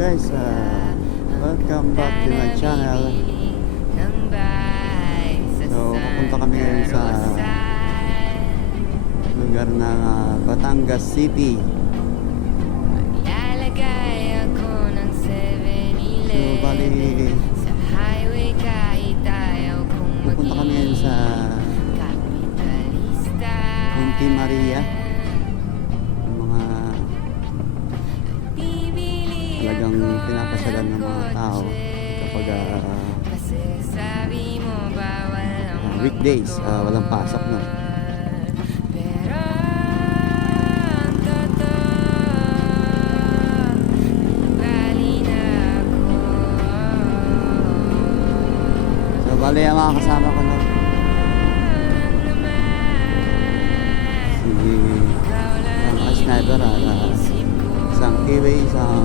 guys, welcome back to my channel. So papunta kami ngayon sa lugar ng Batangas City. So bali pupunta kami ngayon sa Monte Maria. Talagang pinapasyalan ng mga tao kapag weekdays, walang pasok, no? So bali ang mga kasama ko, no? Si sniper, isang kiwi, isang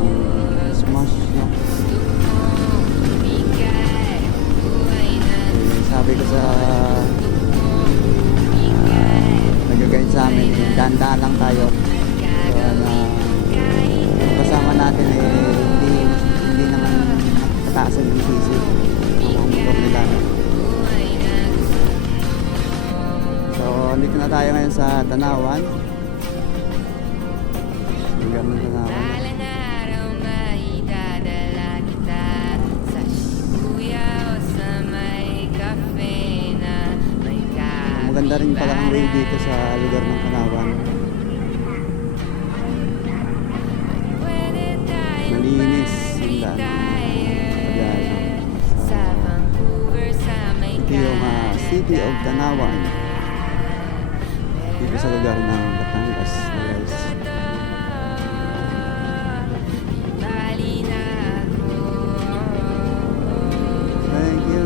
smash, no? Sabi ko sa nag-guide sa amin, dahan-dahan lang tayo. So kasama natin hindi naman pataasan yung sisi ng mga motor nila. So dito na tayo ngayon sa Tanawan. Ganun Tanawan. Maganda rin pala ang way dito sa lugar ng Tanawan. Malinis yung daan. Ito yung City of Tanawan dito sa lugar ng Batangas, guys. Thank you.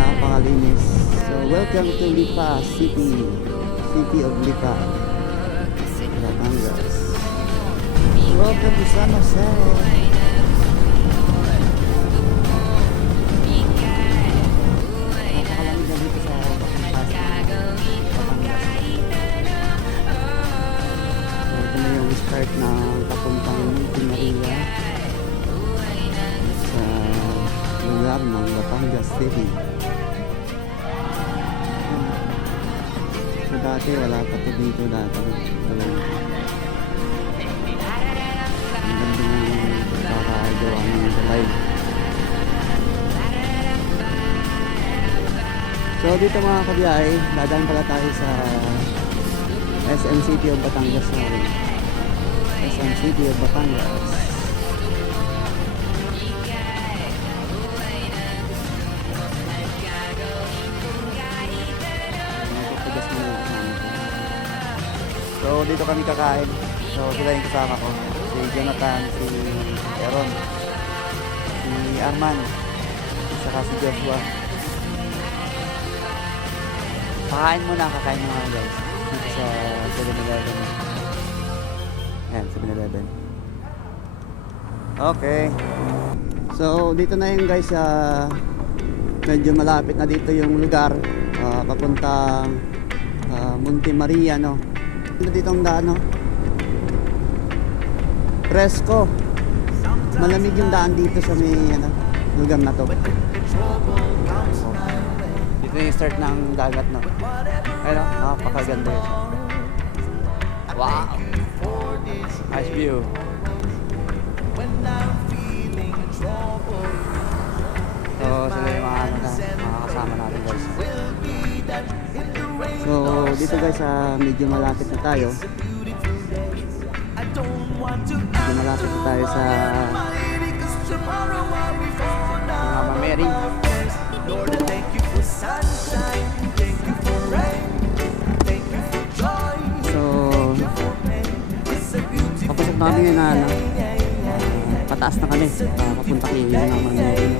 Napakalinis. So welcome to Lipa City, City of Lipa, Batangas. Welcome to San Jose. Napakalamig na dito sa Batangas. So ito na yung start na papuntang Monte Maria sa lugar ng Batangas City. So dati wala pa ito dito dati. Ang ganda ng kakagawa ng live. So dito mga kabiyahe, dadaan pala tayo sa SM City of Batangas natin. SM City of Batangas. So dito kami kakain. So sila yung kasama ko, si Jonathan, si Aaron, si Arman, saka si Joshua. Pakain muna, kakain mga guys dito sa 7-Eleven. Ayan, 7-Eleven. Okay. So dito na yun guys, medyo malapit na dito yung lugar, papuntang Monte Maria, no? Dito ang daan, no? Presko. Malamig yung daan dito sa may lugar na to. Dito yung start ng dagat, no? Ayun, no? Napakaganda yun. Wow! Nice view. So sila yung mga kasama natin guys. So dito guys, medyo malapit na tayo. Medyo malapit na tayo sa Mama Mary. So papasok namin ngayon na pataas na kami, papunta kami ng Mama Mary.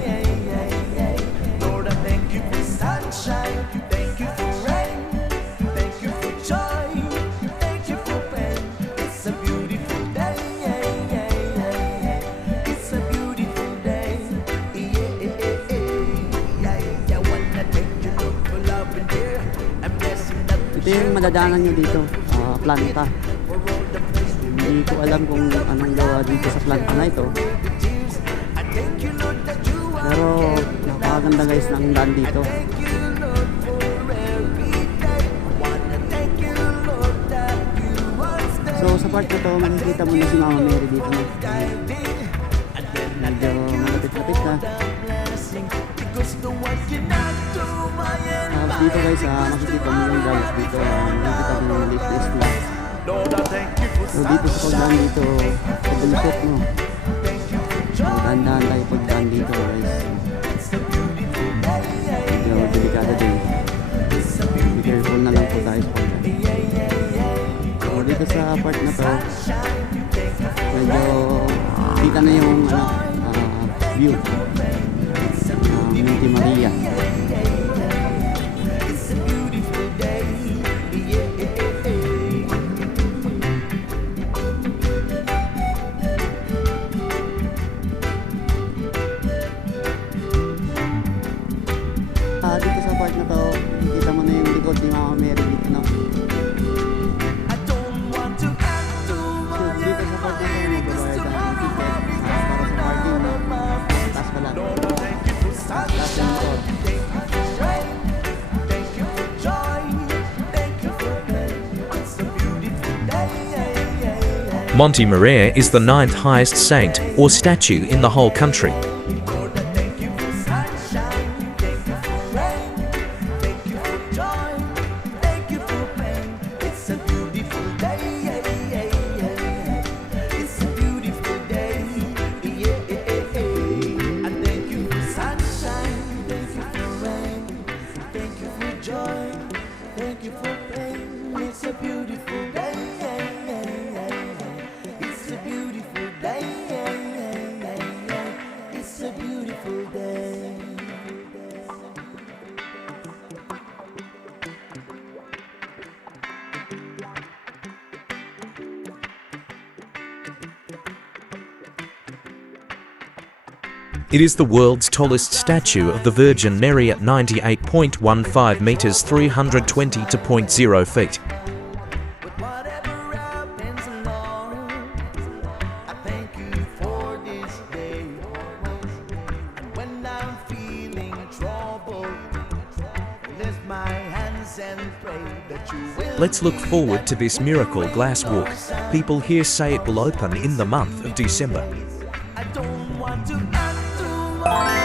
Ito yung madadaanan nyo dito, planta. Hindi ko alam kung anong gawa dito sa planta na ito. Pero napakaganda guys ng daan dito. So sa part na to, makikita mo na si Mama Mary dito na. Medyo malapit-lapit na. Dito guys, makikita mo yung guys dito. Makikita mo yung latest na. So dito sa pagdaan dito, pagbulusok no. Dahan-dahan tayo pagdaan dito guys. Medyo delikado din. Be careful na lang po tayo sa pagdaan. So dito sa part na to, medyo kita na yung view ng Monte Maria. Dito sa part na to, kita mo na yung likod ni Mama Mary dito na. So, dito sa part na to, magbabayad ang ticket para sa parking. Taas pa lang. Taas yung motor. Monte Maria is the 9th highest saint or statue in the whole country. It is the world's tallest statue of the Virgin Mary at 98.15 meters, 320.0 feet. Let's look forward to this miracle glass walk. People here say it will open in the month of December. I don't want to act too much.